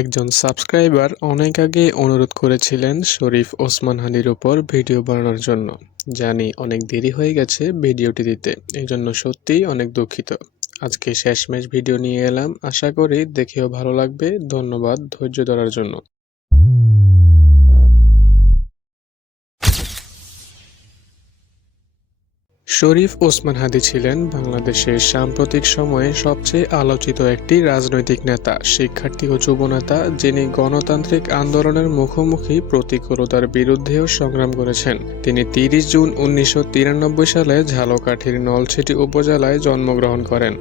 একজন সাবস্ক্রাইবার অনেক আগে অনুরোধ করেছিলেন শরীফ ওসমান হাদির উপর ভিডিও বানানোর জন্য। জানি অনেক দেরি হয়ে গেছে ভিডিওটি দিতে, এই জন্য সত্যিই অনেক দুঃখিত। আজকে শেষমেশ ভিডিও নিয়ে এলাম, আশা করি দেখেও ভালো লাগবে। ধন্যবাদ ধৈর্য ধরার জন্য। শরীফ ওসমান হাদি ছিলেন বাংলাদেশের সাম্প্রতিক সময়ে সবচেয়ে আলোচিত একটি রাজনৈতিক নেতা, শিক্ষার্থী ও যুবনেতা, যিনি গণতান্ত্রিক আন্দোলনের মুখোমুখি প্রতিকূলতার বিরুদ্ধেও সংগ্রাম করেছেন। তিনি ৩০ জুন ১৯৯৩ সালে ঝালকাঠির নলছিটি উপজেলায় জন্মগ্রহণ করেন।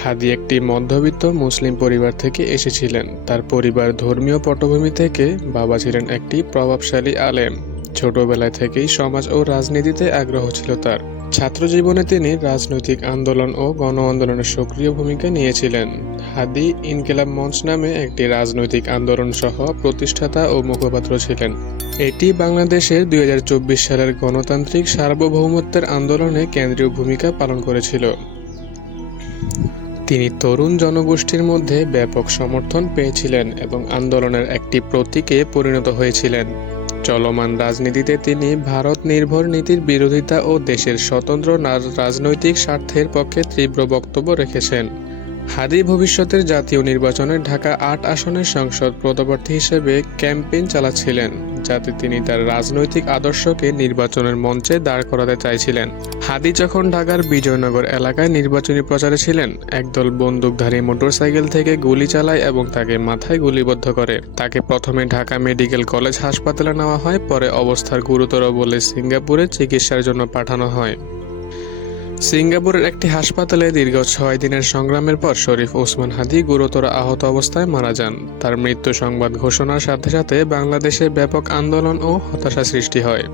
হাদি একটি মধ্যবিত্ত মুসলিম পরিবার থেকে এসেছিলেন। তার পরিবার ধর্মীয় পটভূমি থেকে। বাবা ছিলেন একটি প্রভাবশালী আলেম। ছোটবেলায় থেকেই সমাজ ও রাজনীতিতে আগ্রহ ছিল তার। ছাত্র জীবনে তিনি রাজনৈতিক আন্দোলন ও গণ আন্দোলনের সক্রিয় ভূমিকা নিয়েছিলেন। হাদি ইনকিলাব মঞ্চ নামে একটি রাজনৈতিক আন্দোলন সহ প্রতিষ্ঠাতা ও মুখপাত্র ছিলেন। এটি বাংলাদেশের ২০২৪ সালের গণতান্ত্রিক সার্বভৌমত্বের আন্দোলনে কেন্দ্রীয় ভূমিকা পালন করেছিল। তিনি তরুণ জনগোষ্ঠীর মধ্যে ব্যাপক সমর্থন পেয়েছিলেন এবং আন্দোলনের একটি প্রতীকে পরিণত হয়েছিলেন। চলমান রাজনীতিতে তিনি ভারত নির্ভর নীতির বিরোধিতা ও দেশের স্বতন্ত্র রাজনৈতিক স্বার্থের পক্ষে তীব্র বক্তব্য রেখেছেন। হাদি ভবিষ্যতের জাতীয় নির্বাচনে ঢাকা ৮ আসনের সংসদ পদপ্রার্থী হিসেবে ক্যাম্পেইন চালাচ্ছিলেন, যাতে তিনি তার রাজনৈতিক আদর্শকে নির্বাচনের মঞ্চে দাঁড় করাতে চাইছিলেন। হাদি যখন ঢাকার বিজয়নগর এলাকায় নির্বাচনী প্রচারে ছিলেন, একদল বন্দুকধারী মোটরসাইকেল থেকে গুলি চালায় এবং তাকে মাথায় গুলিবদ্ধ করে। তাকে প্রথমে ঢাকা মেডিকেল কলেজ হাসপাতালে নেওয়া হয়, পরে অবস্থার গুরুতর বলে সিঙ্গাপুরে চিকিৎসার জন্য পাঠানো হয়। সিঙ্গাপুরের একটি হাসপাতালে দীর্ঘ ৬ দিনের সংগ্রামের পর শরীফ ওসমান হাদি গুরুতর আহত অবস্থায় মারা যান। তার মৃত্যু সংবাদ ঘোষণার সাথে সাথে বাংলাদেশে ব্যাপক আন্দোলন ও হতাশা সৃষ্টি হয়।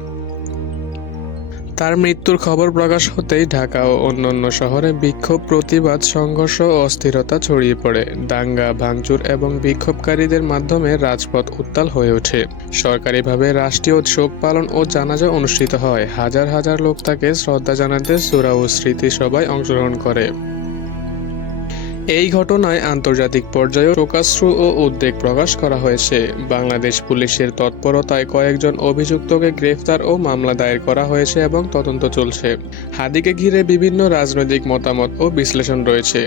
তার মৃত্যুর খবর প্রকাশ হতেই ঢাকা ও অন্যান্য শহরে বিক্ষোভ, প্রতিবাদ, সংঘর্ষ ও অস্থিরতা ছড়িয়ে পড়ে। দাঙ্গা, ভাঙচুর এবং বিক্ষোভকারীদের মাধ্যমে রাজপথ উত্তাল হয়ে ওঠে। সরকারিভাবে রাষ্ট্রীয় শোক পালন ও জানাজা অনুষ্ঠিত হয়। হাজার হাজার লোক তাকে শ্রদ্ধা জানাতে সূরা ও স্মৃতি সভায় অংশগ্রহণ করে। এই ঘটনায় আন্তর্জাতিক পর্যায়েও শোকাশ্রু ও উদ্বেগ প্রকাশ করা হয়েছে। বাংলাদেশ পুলিশের তৎপরতায় কয়েকজন অভিযুক্তকে গ্রেফতার ও মামলা দায়ের করা হয়েছে এবং তদন্ত চলছে। হাদিকে ঘিরে বিভিন্ন রাজনৈতিক মতামত ও বিশ্লেষণ রয়েছে।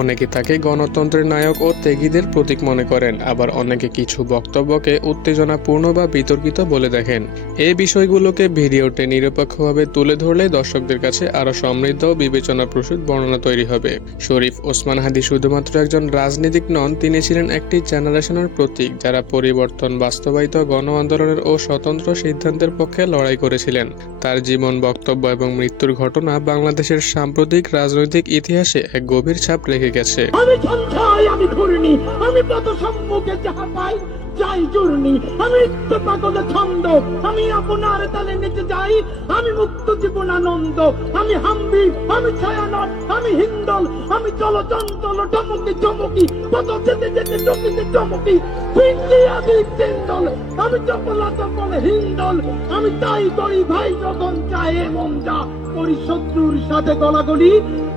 অনেকে তাকে গণতন্ত্রের নায়ক ও ত্যাগীদের প্রতীক মনে করেন, আবার অনেকে কিছু বক্তব্যকে উত্তেজনাপূর্ণ বা বিতর্কিত বলে দেখেন। এই বিষয়গুলোকে ভিডিওতে নিরপেক্ষভাবে তুলে ধরলে দর্শকদের কাছে আরও সমৃদ্ধ ও বিবেচনাপ্রসূত বর্ণনা তৈরি হবে। শরীফ ওসমান হাদি শুধুমাত্র একজন রাজনীতিক নন, তিনি ছিলেন একটি জেনারেশনের প্রতীক, যারা পরিবর্তন বাস্তবায়িত গণ আন্দোলনের ও স্বতন্ত্র সিদ্ধান্তের পক্ষে লড়াই করেছিলেন। তার জীবন, বক্তব্য এবং মৃত্যুর ঘটনা বাংলাদেশের সাম্প্রতিক রাজনৈতিক ইতিহাসে এক গভীর ছাপ রেখে গেছে। আমি সঞ্চয়, আমি ঘূর্ণি, আমি পথ সম্মুখে যাহা পাই যাই জুর্নি, আমি পাগল ছন্দ, আমি আপনার তালে নিচে যাই, আমি মুক্ত জীবন আনন্দ, আমি হাম্বি, আমি ছায়ানট, আমি হিন্দল, আমি চলচঞ্চল চমকি চমকি, পথ যেতে যেতে চকিতে চমকি, পিন্ডি আদি চিন্দল, আমি চপলা চপল হিন্দল, আমি তাই করি ভাই যখন চায় মন যা করি, শত্রুর সাথে গলাগলি,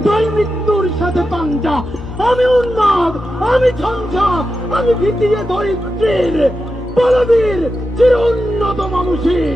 ভাই মৃত্যুর সাথে পাঞ্জা, আমি উন্মাদ, আমি ঝঞ্ঝা, আমি ভিতিয়ে ধরিত্রীর বলবীর চির উন্নত মানুষের।